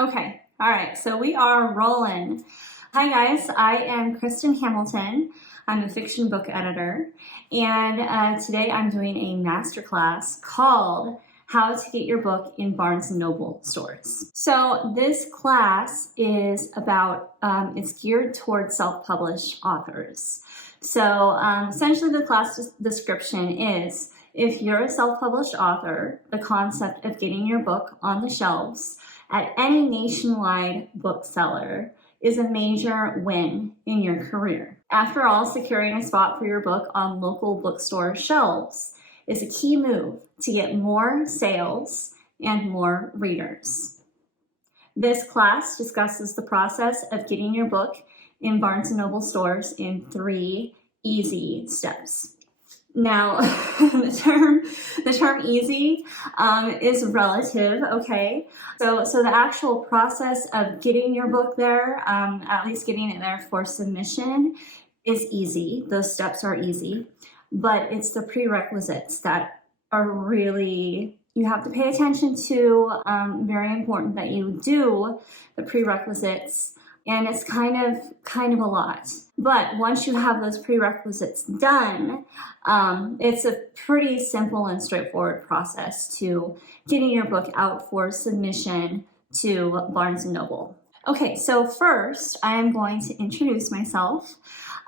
Okay, all right, so we are rolling. Hi guys, I am Kristen Hamilton. I'm a fiction book editor, and today I'm doing a masterclass called How to Get Your Book in Barnes & Noble stores. So this class is about, it's geared towards self-published authors. So essentially the class description is, if you're a self-published author, the concept of getting your book on the shelves at any nationwide bookseller is a major win in your career. After all, securing a spot for your book on local bookstore shelves is a key move to get more sales and more readers. This class discusses the process of getting your book in Barnes & Noble stores in 3 easy steps. Now, the term easy is relative, okay? So the actual process of getting your book there, at least getting it there for submission, is easy. Those steps are easy, but it's the prerequisites that are really, you have to pay attention to, very important that you do the prerequisites. And it's kind of a lot. But once you have those prerequisites done, it's a pretty simple and straightforward process to getting your book out for submission to Barnes & Noble. Okay, so first I am going to introduce myself.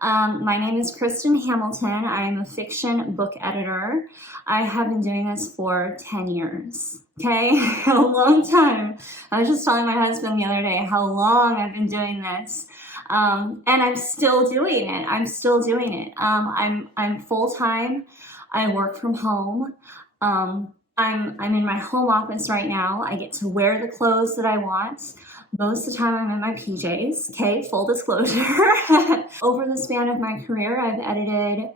My name is Kristen Hamilton. I am a fiction book editor. I have been doing this for 10 years, okay? A long time. I was just telling my husband the other day how long I've been doing this. And I'm still doing it. I'm full-time. I work from home. I'm in my home office right now. I get to wear the clothes that I want. Most of the time I'm in my PJs, okay, full disclosure. Over the span of my career, I've edited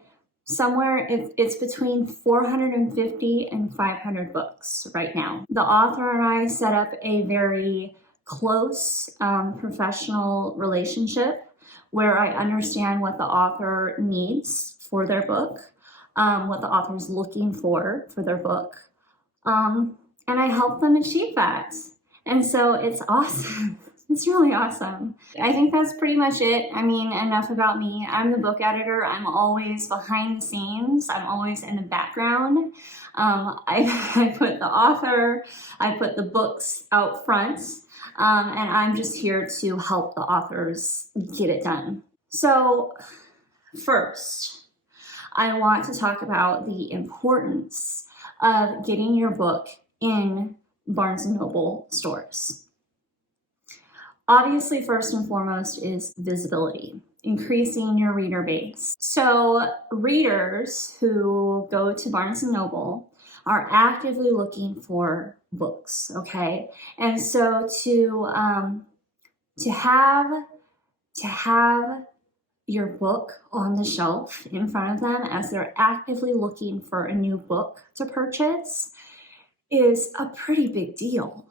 somewhere, it's between 450 and 500 books right now. The author and I set up a very close professional relationship where I understand what the author needs for their book, what the author is looking for their book, and I help them achieve that. And so it's awesome. It's really awesome. I think that's pretty much it. I mean, enough about me. I'm the book editor. I'm always behind the scenes. I'm always in the background. I put the author, I put the books out front, and I'm just here to help the authors get it done. So first, I want to talk about the importance of getting your book in Barnes & Noble stores. Obviously, first and foremost is visibility, increasing your reader base. So readers who go to Barnes & Noble are actively looking for books, okay? And so to have your book on the shelf in front of them as they're actively looking for a new book to purchase is a pretty big deal.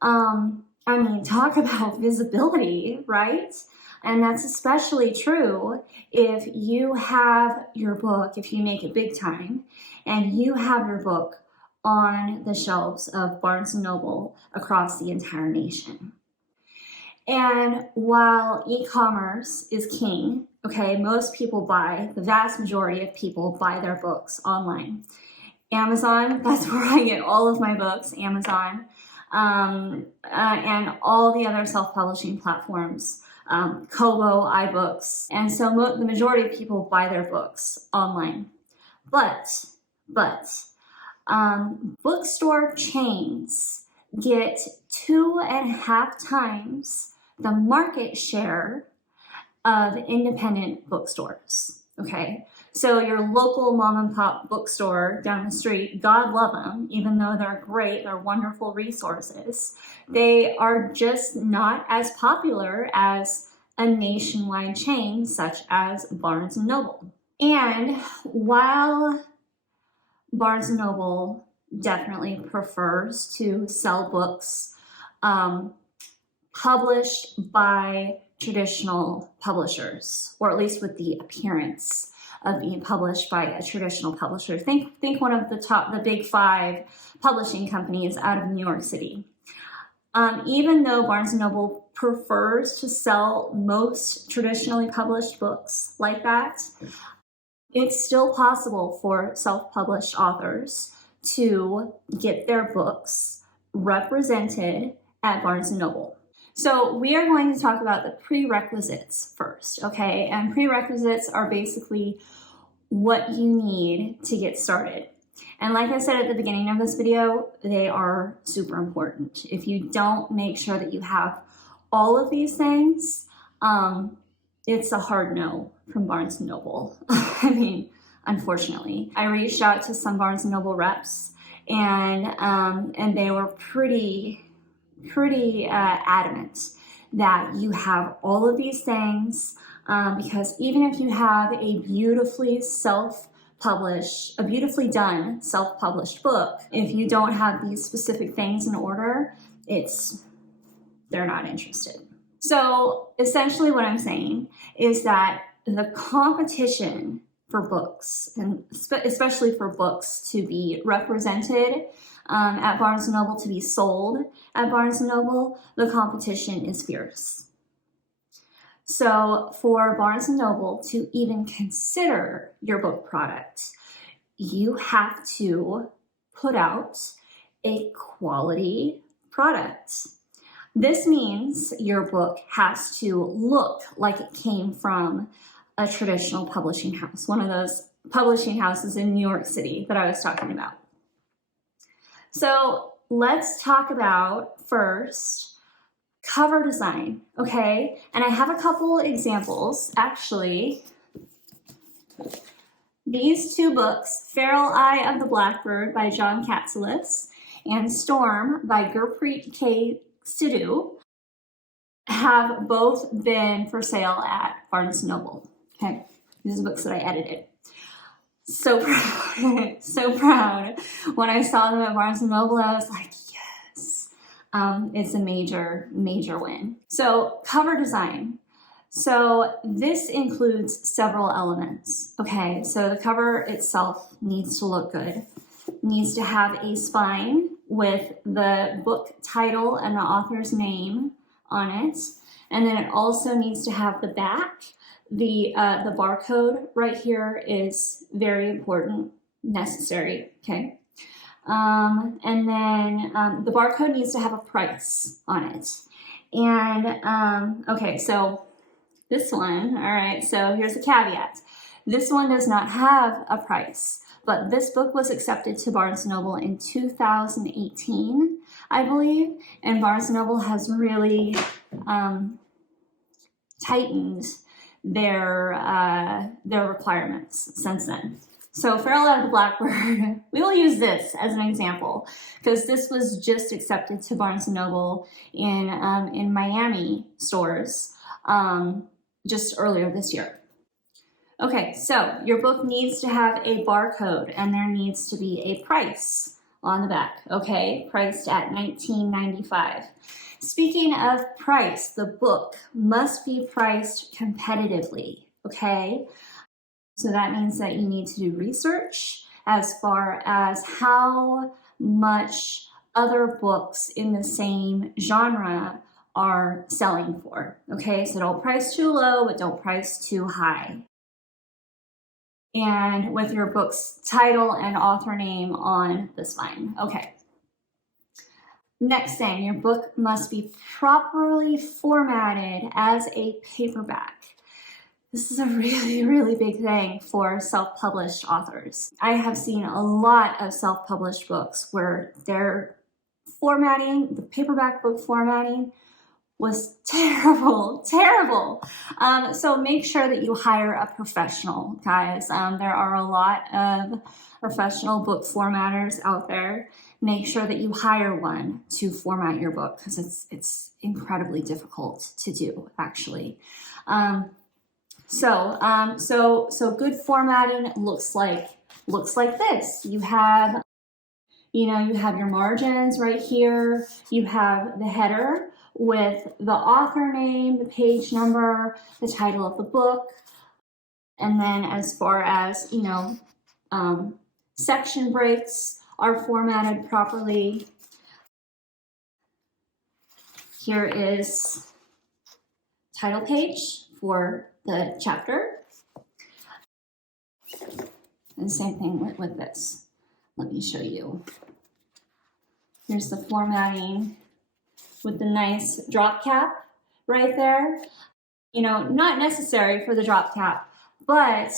I mean, talk about visibility, right? And that's especially true if you have your book, if you make it big time, and you have your book on the shelves of Barnes & Noble across the entire nation. And while e-commerce is king, okay, most people the vast majority of people buy their books online. Amazon, that's where I get all of my books, Amazon, and all the other self-publishing platforms, Kobo, iBooks. And so the majority of people buy their books online. But bookstore chains get 2.5 times the market share of independent bookstores, okay? So your local mom and pop bookstore down the street, God love them, even though they're great, they're wonderful resources, they are just not as popular as a nationwide chain such as Barnes & Noble. And while Barnes & Noble definitely prefers to sell books published by traditional publishers, or at least with the appearance of being published by a traditional publisher. Think one of the big 5 publishing companies out of New York City. Even though Barnes & Noble prefers to sell most traditionally published books like that, it's still possible for self-published authors to get their books represented at Barnes & Noble. So we are going to talk about the prerequisites first, okay? And prerequisites are basically what you need to get started. And like I said at the beginning of this video, they are super important. If you don't make sure that you have all of these things, it's a hard no from Barnes & Noble. I mean, unfortunately. I reached out to some Barnes & Noble reps, and they were pretty adamant that you have all of these things, because even if you have a beautifully done self-published book, if you don't have these specific things in order, they're not interested. So essentially what I'm saying is that the competition for books, and especially for books to be represented at Barnes & Noble, to be sold at Barnes & Noble, the competition is fierce. So for Barnes & Noble to even consider your book product, you have to put out a quality product. This means your book has to look like it came from a traditional publishing house, one of those publishing houses in New York City that I was talking about. So let's talk about first cover design, okay? And I have a couple examples. Actually, these two books, Feral Eye of the Blackbird by John Katselis and Storm by Gurpreet K. Sidhu, have both been for sale at Barnes & Noble, okay? These are books that I edited. So proud, so proud. When I saw them at Barnes & Noble, I was like, yes. It's a major win. So cover design. So this includes several elements, okay? So the cover itself needs to look good. It needs to have a spine with the book title and the author's name on it. And then it also needs to have the back. The barcode right here is very important, necessary, okay? And then the barcode needs to have a price on it. And, okay, so this one, all right, so here's a caveat. This one does not have a price, but this book was accepted to Barnes & Noble in 2018, I believe, and Barnes & Noble has really tightened their requirements since then. So Feral Eye of the Blackbird, we will use this as an example because this was just accepted to Barnes & Noble in Miami stores just earlier this year. Okay, so your book needs to have a barcode and there needs to be a price on the back, okay? Priced at $19.95. Speaking of price, the book must be priced competitively, okay? So that means that you need to do research as far as how much other books in the same genre are selling for, okay? So don't price too low, but don't price too high. And with your book's title and author name on the spine, okay. Next thing, your book must be properly formatted as a paperback. This is a really big thing for self-published authors. I have seen a lot of self-published books where their formatting, the paperback book formatting, was terrible. So make sure that you hire a professional, guys. There are a lot of professional book formatters out there. Make sure that you hire one to format your book because it's incredibly difficult to do, actually. So good formatting looks like this. You have your margins right here. You have the header with the author name, the page number, the title of the book. And then as far as, section breaks are formatted properly. Here is title page for the chapter. And same thing with this. Let me show you. Here's the formatting with the nice drop cap right there. You know, not necessary for the drop cap, but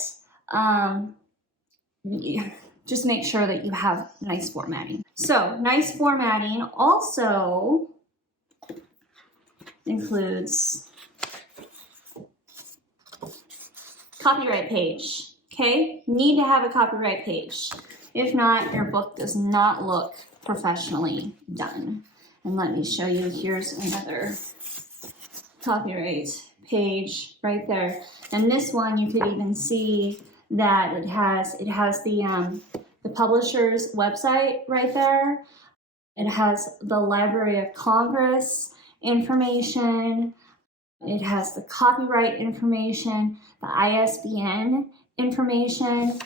just make sure that you have nice formatting. So nice formatting also includes copyright page. Okay, need to have a copyright page. If not, your book does not look professionally done. And let me show you, here's another copyright page right there. And this one, you could even see that it has the publisher's website right there. It has the Library of Congress information. It has the copyright information, the ISBN information.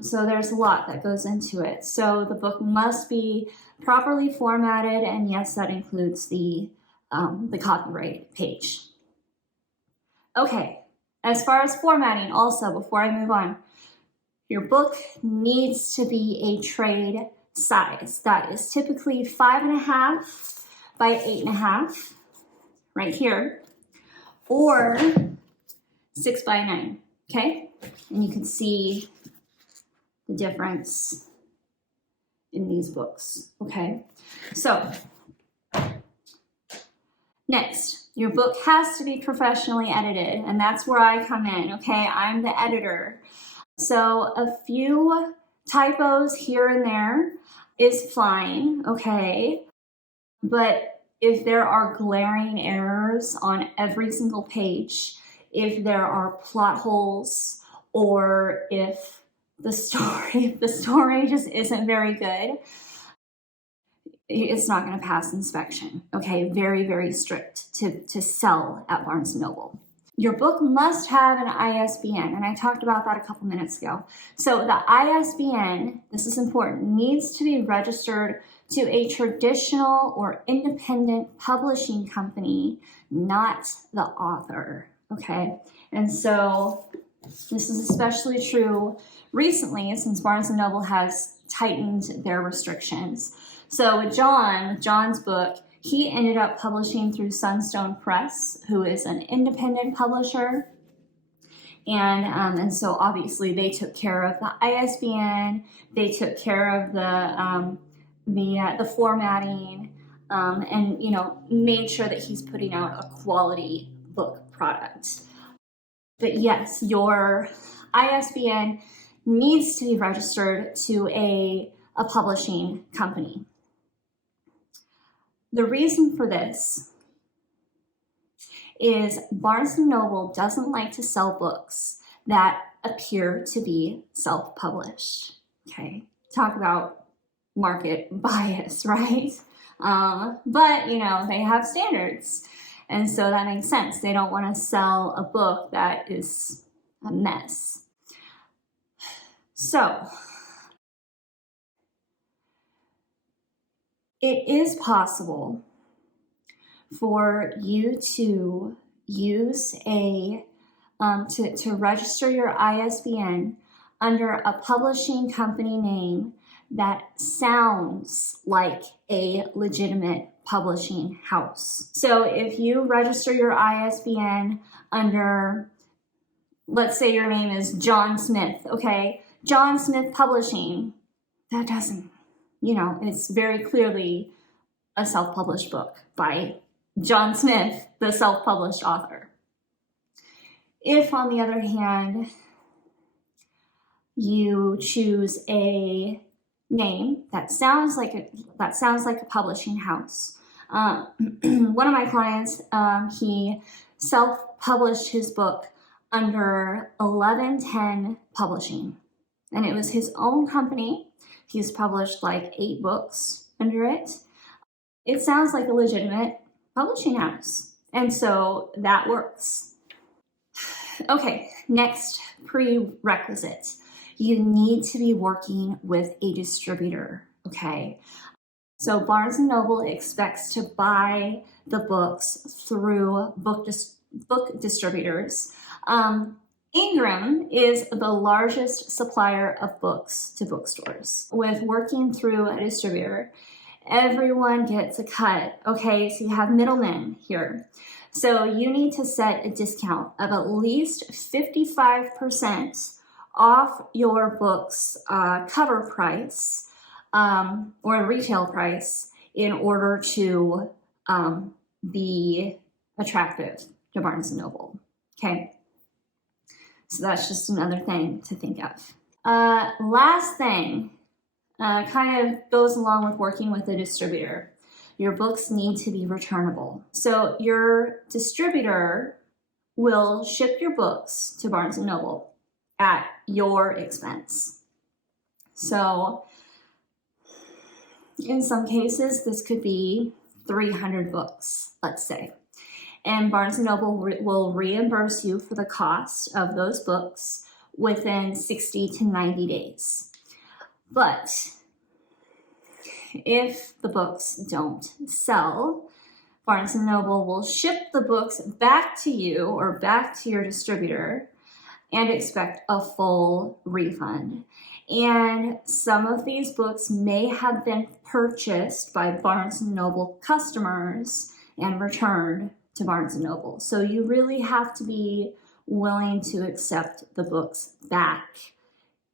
So there's a lot that goes into it. So the book must be properly formatted, and yes, that includes the copyright page. Okay, as far as formatting also, before I move on, your book needs to be a trade size. That is typically 5.5 by 8.5, right here, or 6 by 9, okay? And you can see the difference in these books, okay? So, next, your book has to be professionally edited, and that's where I come in, okay? I'm the editor. So a few typos here and there is fine, okay? But if there are glaring errors on every single page, if there are plot holes, or if the story just isn't very good, it's not going to pass inspection. Okay, very, very strict to sell at Barnes & Noble. Your book must have an ISBN, and I talked about that a couple minutes ago. So the ISBN, this is important, needs to be registered to a traditional or independent publishing company, not the author, okay? And so this is especially true recently since Barnes & Noble has tightened their restrictions. So with John's book, he ended up publishing through Sunstone Press, who is an independent publisher. And so obviously they took care of the ISBN, they took care of the formatting, and made sure that he's putting out a quality book product. But yes, your ISBN needs to be registered to a publishing company. The reason for this is Barnes & Noble doesn't like to sell books that appear to be self-published, okay? Talk about market bias, right? But, they have standards, and so that makes sense. They don't want to sell a book that is a mess. So, it is possible for you to use to register your ISBN under a publishing company name that sounds like a legitimate publishing house. So if you register your ISBN under, let's say your name is John Smith, okay? John Smith Publishing, that doesn't, it's very clearly a self-published book by John Smith, the self-published author. If, on the other hand, you choose a name that sounds like a publishing house, one of my clients, he self-published his book under 1110 Publishing, and it was his own company. He's published like 8 books under it. It sounds like a legitimate publishing house, and so that works. Okay, next prerequisite. You need to be working with a distributor, okay? So Barnes & Noble expects to buy the books through book distributors. Ingram is the largest supplier of books to bookstores. With working through a distributor, everyone gets a cut. Okay, so you have middlemen here. So you need to set a discount of at least 55% off your book's cover price or retail price in order to be attractive to Barnes & Noble. Okay, so that's just another thing to think of. Last thing, kind of goes along with working with a distributor. Your books need to be returnable. So your distributor will ship your books to Barnes & Noble at your expense. So in some cases, this could be 300 books, let's say. And Barnes & Noble will reimburse you for the cost of those books within 60 to 90 days. But if the books don't sell, Barnes & Noble will ship the books back to you or back to your distributor and expect a full refund. And some of these books may have been purchased by Barnes & Noble customers and returned to Barnes & Noble. So you really have to be willing to accept the books back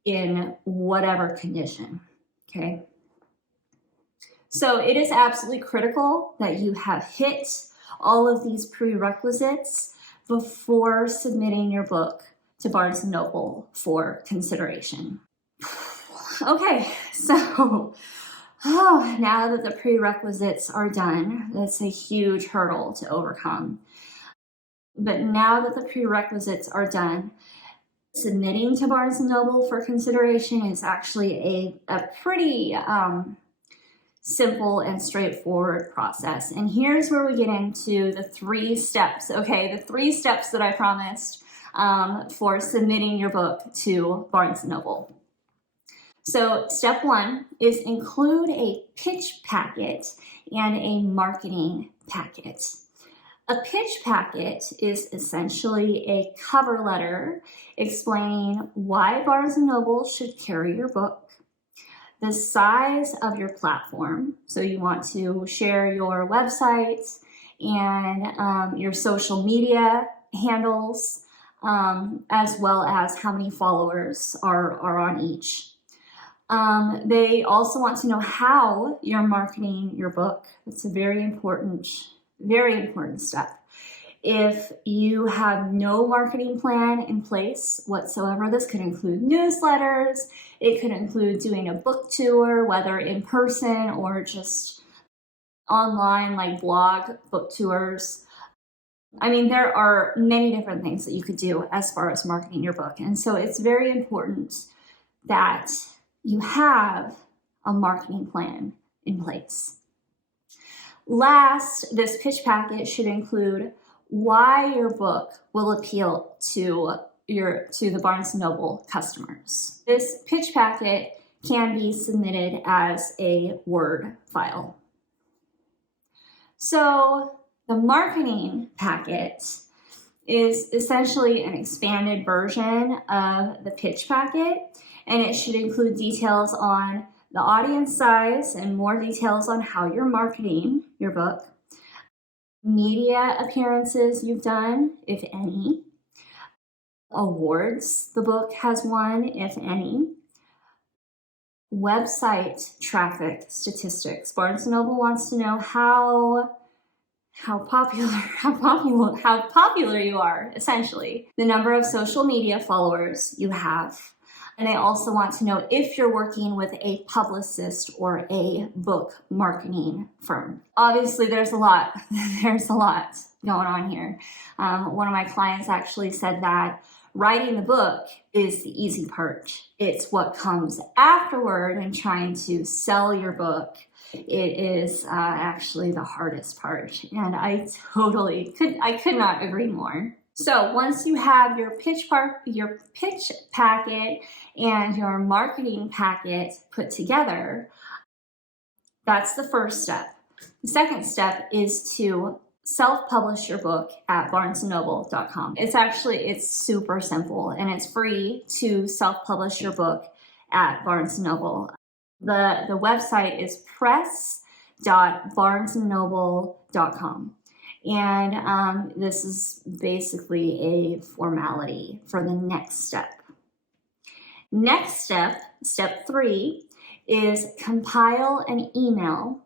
in whatever condition, okay? So it is absolutely critical that you have hit all of these prerequisites before submitting your book to Barnes & Noble for consideration. Okay, so now that the prerequisites are done, that's a huge hurdle to overcome. But now that the prerequisites are done, submitting to Barnes & Noble for consideration is actually a pretty simple and straightforward process. And here's where we get into the 3 steps, okay? The 3 steps that I promised for submitting your book to Barnes & Noble. So step 1 is include a pitch packet and a marketing packet. A pitch packet is essentially a cover letter explaining why Barnes & Noble should carry your book, the size of your platform. So you want to share your website and your social media handles, as well as how many followers are on each. They also want to know how you're marketing your book. It's a very important step. If you have no marketing plan in place whatsoever, this could include newsletters, it could include doing a book tour, whether in person or just online, like blog book tours. I mean, there are many different things that you could do as far as marketing your book. And so it's very important that you have a marketing plan in place. Last, this pitch packet should include why your book will appeal to the Barnes & Noble customers. This pitch packet can be submitted as a Word file. So the marketing packet is essentially an expanded version of the pitch packet, and it should include details on the audience size and more details on how you're marketing your book, media appearances you've done, if any, awards the book has won, if any, website traffic statistics. Barnes & Noble wants to know how popular you are, essentially. The number of social media followers you have. And they also want to know if you're working with a publicist or a book marketing firm. Obviously, there's a lot going on here. One of my clients actually said that writing the book is the easy part. It's what comes afterward and trying to sell your book. It is actually the hardest part. And I could not agree more. So once you have your pitch packet and your marketing packet put together, That's the first step. The second step is to self-publish your book at barnesandnoble.com. It's super simple, and it's free to self-publish your book at Barnes& Noble. The website is press.barnesandnoble.com. And this is basically a formality for the next step. Next step, step 3, is compile an email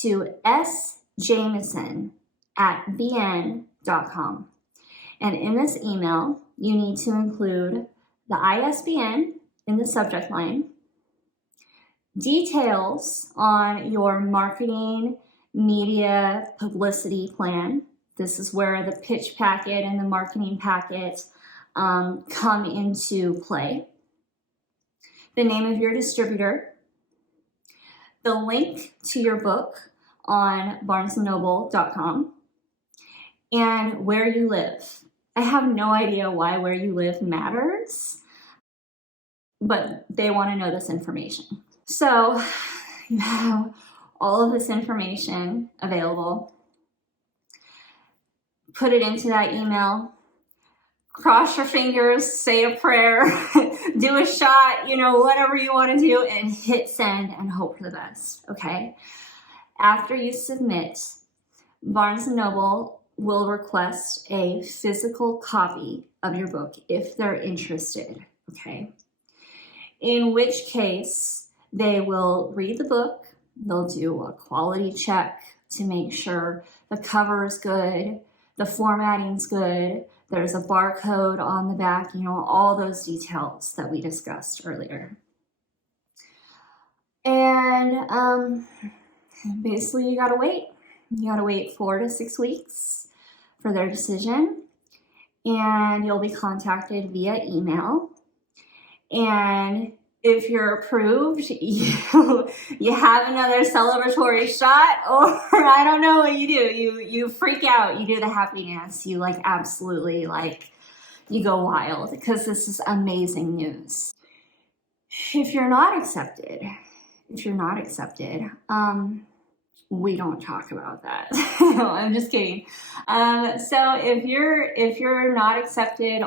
to sjameson@bn.com. And in this email, you need to include the ISBN in the subject line, details on your marketing, media, publicity plan. This is where the pitch packet and the marketing packet come into play. The name of your distributor, the link to your book on barnesandnoble.com, and where you live. I have no idea why where you live matters, but they want to know this information. So you have all of this information available. Put it into that email. Cross your fingers, say a prayer, do a shot, whatever you want to do, and hit send and hope for the best, okay? After you submit, Barnes & Noble will request a physical copy of your book if they're interested, okay? In which case, they will read the book, they'll do a quality check to make sure the cover is good, the formatting's good, there's a barcode on the back, all those details that we discussed earlier. And basically you gotta wait. You gotta wait 4 to 6 weeks for their decision, and you'll be contacted via email. And if you're approved, you have another celebratory shot, or I don't know what you do. You freak out. You do the happy dance. You absolutely you go wild because this is amazing news. If you're not accepted, we don't talk about that. No, I'm just kidding. So if you're not accepted,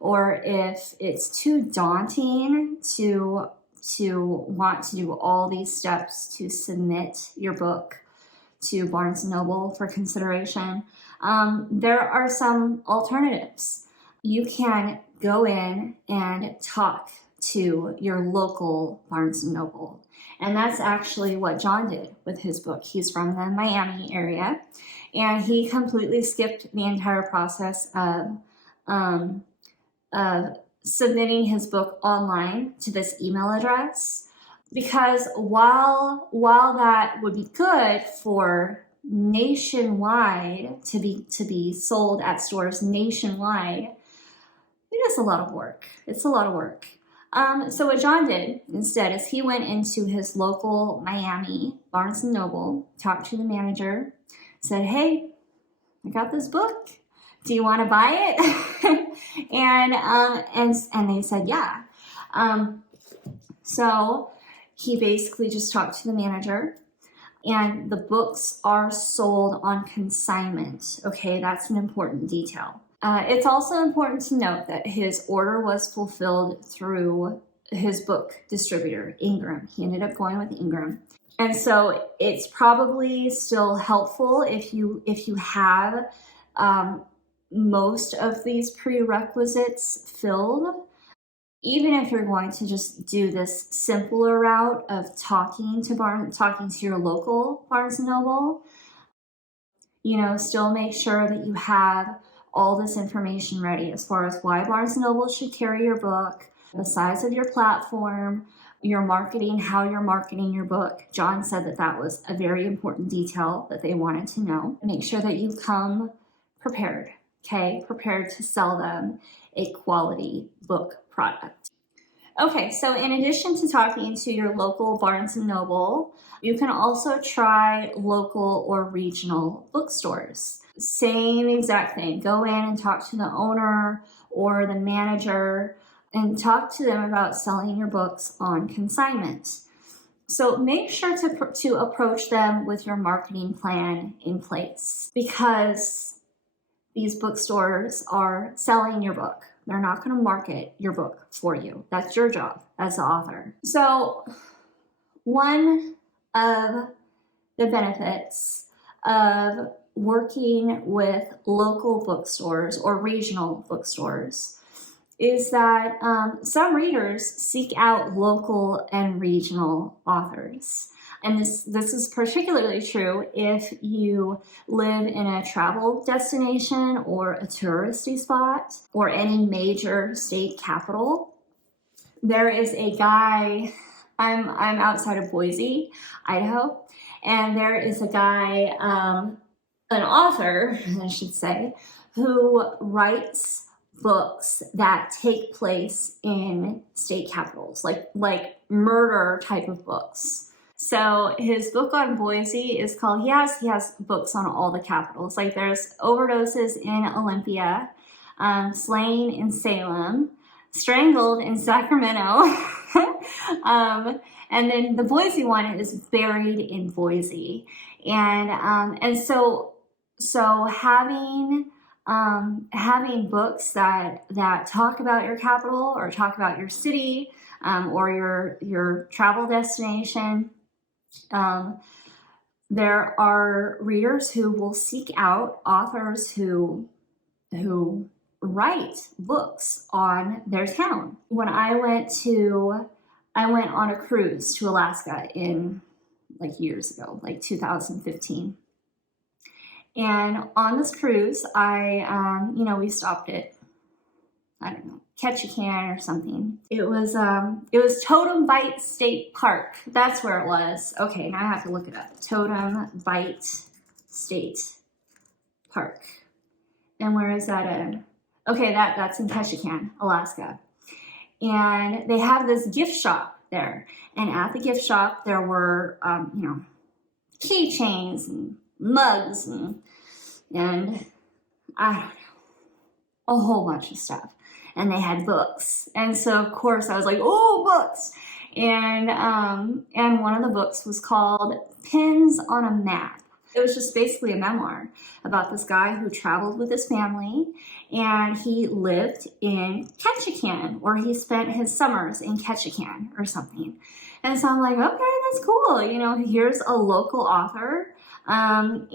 or if it's too daunting to want to do all these steps to submit your book to Barnes & Noble for consideration, there are some alternatives. You can go in and talk to your local Barnes & Noble. And that's actually what John did with his book. He's from the Miami area, and he completely skipped the entire process of submitting his book online to this email address, because while that would be good for nationwide to be sold at stores nationwide, it is a lot of work. It's a lot of work. So what John did instead is he went into his local Miami Barnes & Noble, talked to the manager, said, "Hey, I got this book. Do you want to buy it?" and they said, yeah. So he basically just talked to the manager, and the books are sold on consignment. Okay, that's an important detail. It's also important to note that his order was fulfilled through his book distributor, Ingram. He ended up going with Ingram. And so it's probably still helpful if you have most of these prerequisites filled. Even if you're going to just do this simpler route of talking to your local Barnes & Noble, still make sure that you have all this information ready as far as why Barnes & Noble should carry your book, the size of your platform, your marketing, how you're marketing your book. John said that was a very important detail that they wanted to know. Make sure that you come prepared, okay? Prepared to sell them a quality book product. Okay, so in addition to talking to your local Barnes & Noble, you can also try local or regional bookstores. Same exact thing. Go in and talk to the owner or the manager and talk to them about selling your books on consignment. So make sure to approach them with your marketing plan in place, because these bookstores are selling your book. They're not going to market your book for you. That's your job as the author. So one of the benefits of working with local bookstores or regional bookstores is that some readers seek out local and regional authors. And this is particularly true if you live in a travel destination or a touristy spot or any major state capital. There is a guy, I'm outside of Boise, Idaho, and there is a guy, an author, I should say, who writes books that take place in state capitals, like murder type of books. So his book on Boise is called, he has books on all the capitals. Like there's overdoses in Olympia, slain in Salem, strangled in Sacramento, and then the Boise one is buried in Boise. And so having books that talk about your capital or talk about your city or your travel destination, there are readers who will seek out authors who write books on their town. When I went on a cruise to Alaska in like years ago, like 2015. And on this cruise, we stopped at, I don't know, Ketchikan or something. It was Totem Bite State Park. That's where it was. Okay, now I have to look it up. Totem Bite State Park. And where is that in? Okay, that's in Ketchikan, Alaska. And they have this gift shop there. And at the gift shop, there were, keychains and mugs and I don't know, a whole bunch of stuff. And they had books. And so of course I was like, oh, books. And one of the books was called Pins on a Map. It was just basically a memoir about this guy who traveled with his family, and he lived in Ketchikan, or he spent his summers in Ketchikan or something. And so I'm like, okay, that's cool. Here's a local author. I'm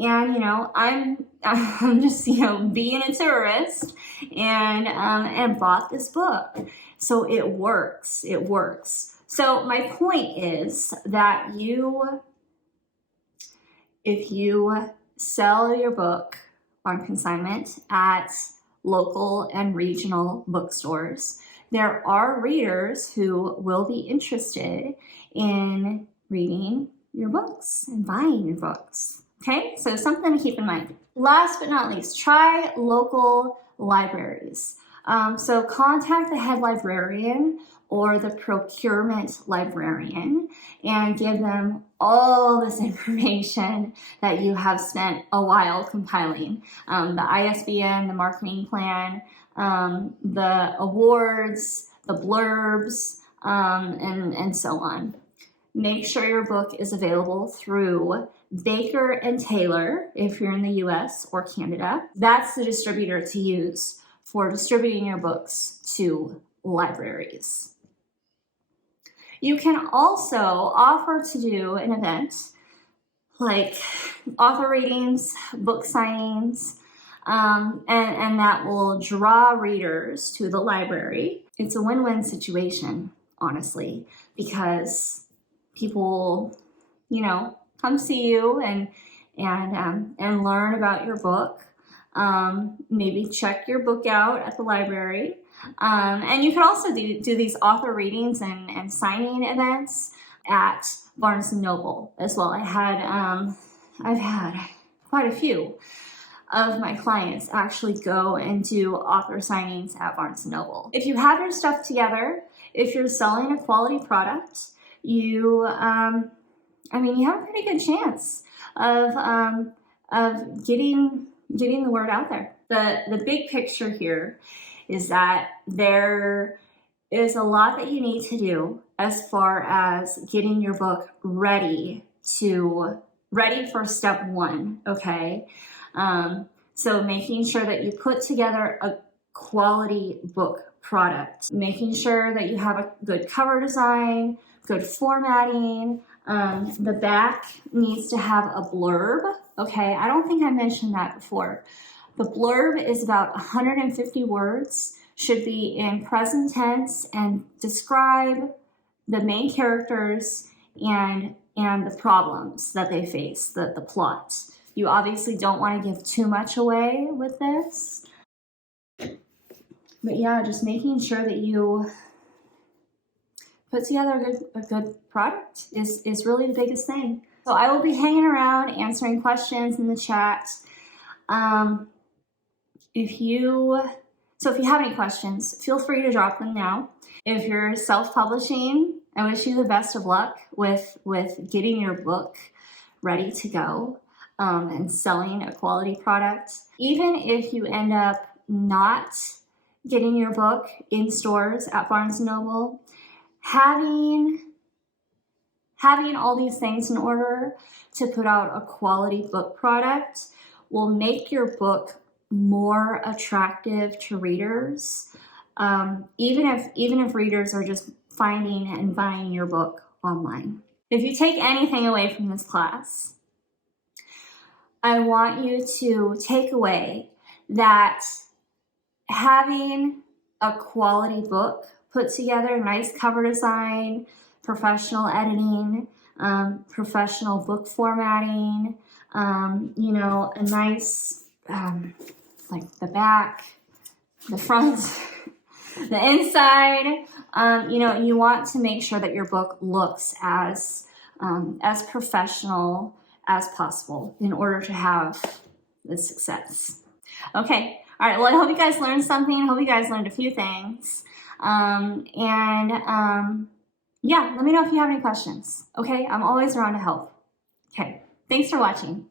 just, being a tourist and bought this book. So it works. So my point is that if you sell your book on consignment at local and regional bookstores, there are readers who will be interested in reading your books and buying your books. Okay, so something to keep in mind. Last but not least, try local libraries. So contact the head librarian or the procurement librarian and give them all this information that you have spent a while compiling. The ISBN, the marketing plan, the awards, the blurbs, and so on. Make sure your book is available through Baker and Taylor if you're in the US or Canada. That's the distributor to use for distributing your books to libraries. You can also offer to do an event like author readings, book signings, and that will draw readers to the library. It's a win-win situation, honestly, because people, come see you and learn about your book. Maybe check your book out at the library. And you can also do these author readings and signing events at Barnes & Noble as well. I've had quite a few of my clients actually go and do author signings at Barnes & Noble. If you have your stuff together, if you're selling a quality product, you have a pretty good chance of getting the word out there. The big picture here is that there is a lot that you need to do as far as getting your book ready for step one, okay? So making sure that you put together a quality book product, making sure that you have a good cover design, good formatting. The back needs to have a blurb, okay? I don't think I mentioned that before. The blurb is about 150 words, should be in present tense and describe the main characters and the problems that they face, the plot. You obviously don't want to give too much away with this. But yeah, just making sure that you put together a good product is really the biggest thing. So I will be hanging around answering questions in the chat. If you have any questions, feel free to drop them now. If you're self-publishing, I wish you the best of luck with getting your book ready to go and selling a quality product. Even if you end up not getting your book in stores at Barnes & Noble, having all these things in order to put out a quality book product will make your book more attractive to readers, even if readers are just finding and buying your book online. If you take anything away from this class, I want you to take away that having a quality book put together, nice cover design, professional editing, professional book formatting, a nice, like the back, the front, the inside, you want to make sure that your book looks as professional as possible in order to have the success. Okay, all right, well, I hope you guys learned something. I hope you guys learned a few things. Yeah, let me know if you have any questions, okay? I'm always around to help. Okay, thanks for watching.